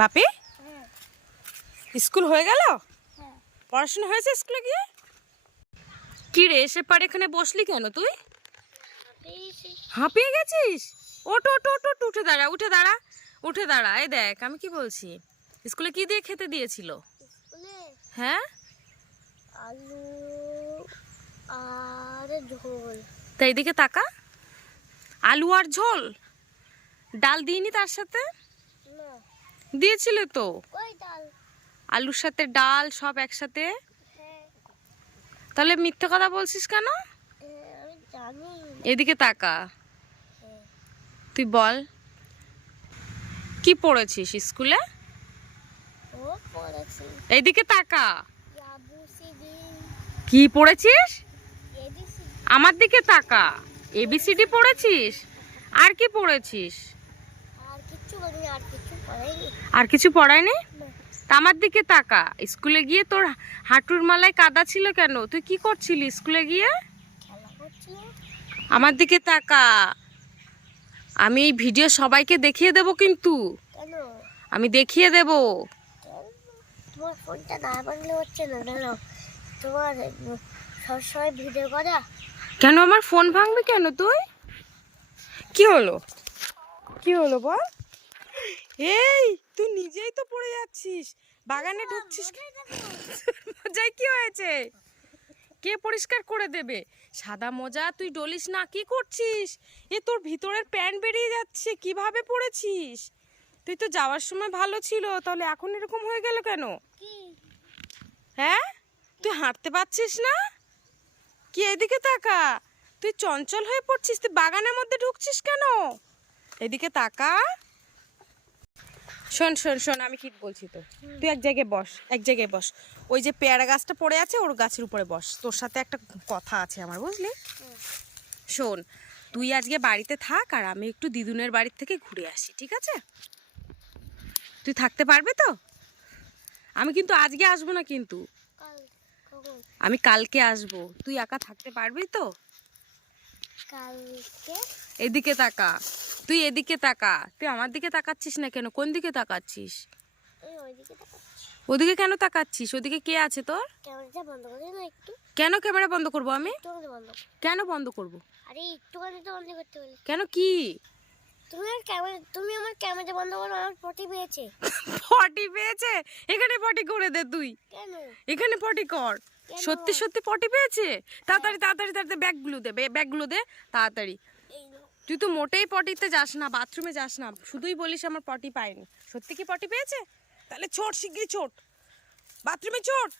বাপি? হ্যাঁ। স্কুল হয়ে গেল? হ্যাঁ। পড়াশোনা হয়েছে স্কুলে গিয়ে? কি রে এসে পারে এখানে বসলি কেন তুই? হাঁপিয়ে গেছিস? ওটো ওটো ওটো ওটো, উঠে দাঁড়া উঠে দাঁড়া উঠে দাঁড়া। এই দেখ আমি কি বলছি? স্কুলে কি দিয়ে খেতে দিয়েছিল? হ্যাঁ? আলু আর ঝোল। তা এইদিকে তাকা। আলু আর ঝোল? ডাল দিইনি তার সাথে? দিয়েছিলে তো? আলুর সাথে ডাল সব একসাথে? হ্যাঁ। তাহলে মিথ্যে কথা বলছিস কেন? হ্যাঁ, এদিকে তাকা। হ্যাঁ। তুই বল। কি পড়েছিস স্কুলে? এইদিকে তাকা। কি পড়েছিস? আমার দিকে তাকা। এবিসিডি পড়েছিস? আর কি পড়েছিস? আর কিছু বলিনি আর কিছু আর কিছু পড়ায়নি আমার দিকে তাকা। স্কুলে গিয়ে তোর হাঁটুর মালায় কাদা ছিল কেন? তুই কি করছিলি স্কুলে গিয়ে? আমার দিকে তাকা। আমি এই ভিডিও সবাইকে দেখিয়ে দেব কিন্তু। কেন? আমি দেখিয়ে দেব। তোমার ফোনটা না বাংলা হচ্ছে না তোমার সবসময় ভিডিও করা। কেন আমার ফোন ভাঙবে কেন তুই? কি হলো? কি হলো বল? এই তুই নিজেই তো পড়ে যাচ্ছিস। বাগানে ঢুকছিস যাই কি হয়েছে? কে পরিষ্কার করে দেবে? সাদা মোজা তুই ডলিস না কি করছিস? এ তোর ভিতরের প্যান্ট বেরিয়ে যাচ্ছে কীভাবে পড়েছিস? তুই তো যাওয়ার সময় ভালো ছিল তাহলে এখন এরকম হয়ে গেল কেন? হ্যাঁ? তুই হাঁটতে পারছিস না? কি এদিকে তাকা? তুই চঞ্চল হয়ে পড়ছিস তুই বাগানের মধ্যে ঢুকছিস কেন? এদিকে তাকা। শোন শোন শোন আমি কি বলছি তো। তুই এক জায়গায় বস এক জায়গায় বস। ওই যে পেয়ারা গাছটা পড়ে আছে ওর গাছের উপরে বস। তোর সাথে একটা কথা আছে আমার বুঝলি? শোন তুই আজকে বাড়িতে থাক আর আমি একটু দিদুনের বাড়ির থেকে ঘুরে আসি ঠিক আছে? তুই থাকতে পারবি তো? আমি কিন্তু আজকে আসব না কিন্তু। আমি কালকে আসব। তুই একা থাকতে পারবি তো? কালকে? এদিকে তাকা। তুই এদিকে তাকা। তুই আমার দিকে তাকাচ্ছিস না কেন? কোন দিকে তাকাচ্ছিস? ওদিকে কেন তাকাচ্ছিস? ওদিকে কে আছে তোর? কেন ক্যামেরা বন্ধ করব আমি। কেন বন্ধ করব? আরে একটুখানি তো বন্ধ করতে বলি। কেন কি? তুমি আর ক্যামেরা তুমি আমার ক্যামেরা বন্ধ করো আমার পটি পেয়েছে। পটি পেয়েছে? এখানে পটি করে দে তুই। কেন? এখানে পটি কর। সত্যি সত্যি পটি পেয়েছে? তাড়াতাড়ি তাড়াতাড়ি তাড়াতাড়ি ব্যাগগুলো দে ব্যাগগুলো দে তাড়াতাড়ি। তুই তো মোটেই পটিতে যাস না, বাথরুমে যাস না। শুধুই বলিস আমার পটি পায়নি। সত্যি কি পটি পেয়েছে? তাহলে ছোট শিগগিরি ছোট। বাথরুমে ছোট।